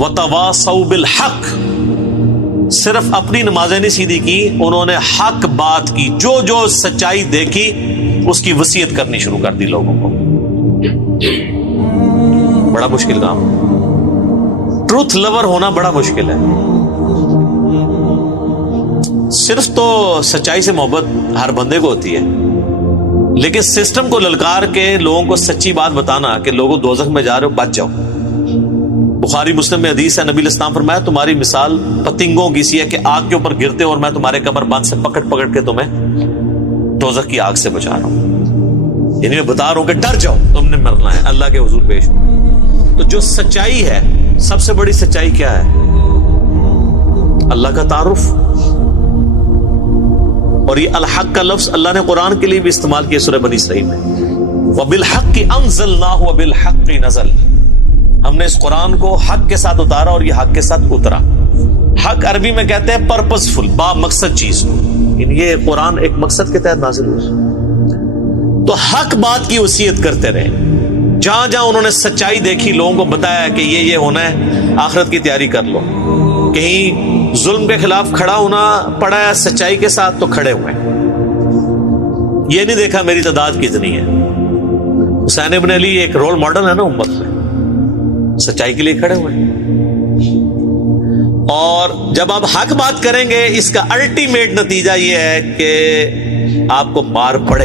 وَتَوَاصَوْا بِالْحَقِّ، صرف اپنی نمازیں نہیں سیدھی کی، انہوں نے حق بات کی، جو جو سچائی دیکھی اس کی وصیت کرنی شروع کر دی لوگوں کو۔ بڑا مشکل کام، ٹروتھ لور ہونا بڑا مشکل ہے۔ صرف تو سچائی سے محبت ہر بندے کو ہوتی ہے، لیکن سسٹم کو للکار کے لوگوں کو سچی بات بتانا کہ لوگوں دوزخ میں جا رہے ہو، بچ جاؤ۔ بخاری مسلم میں حدیث ہے، نبی علیہ السلام فرمایا تمہاری مثال پتنگوں کی سی ہے کہ آگ کے اوپر گرتے ہو اور میں تمہارے کمر بند سے پکڑ پکڑ کے تمہیں دوزخ کی آگ سے بچا رہا ہوں، یعنی میں بتا رہا ہوں کہ ڈر جاؤ، تم نے مرنا ہے، اللہ کے حضور پیش ہو۔ تو جو سچائی ہے، سب سے بڑی سچائی کیا ہے؟ اللہ کا تعارف۔ اور یہ الحق کا لفظ اللہ نے قرآن کے لیے بھی استعمال کیا سورہ بنی اسرائیل میں، وَبِالْحَقِّ أَنزَلْنَاهُ وَبِالْحَقِّ نَزَلَ، ہم نے اس قرآن کو حق کے ساتھ اتارا اور یہ حق کے ساتھ اترا۔ حق عربی میں کہتے ہیں پرپسفل، با مقصد چیز، یعنی یہ قرآن ایک مقصد کے تحت نازل ہوا۔ تو حق بات کی وصیت کرتے رہے، جہاں جہاں انہوں نے سچائی دیکھی لوگوں کو بتایا کہ یہ ہونا ہے، آخرت کی تیاری کر لو۔ کہیں ظلم کے خلاف کھڑا ہونا پڑا ہے سچائی کے ساتھ تو کھڑے ہوئے، یہ نہیں دیکھا میری تعداد کتنی ہے۔ حسین ابن علی ایک رول ماڈل ہے نا امت میں، سچائی کے لیے کھڑے ہوئے۔ اور جب آپ حق بات کریں گے، اس کا الٹیمیٹ نتیجہ یہ ہے کہ آپ کو مار پڑے۔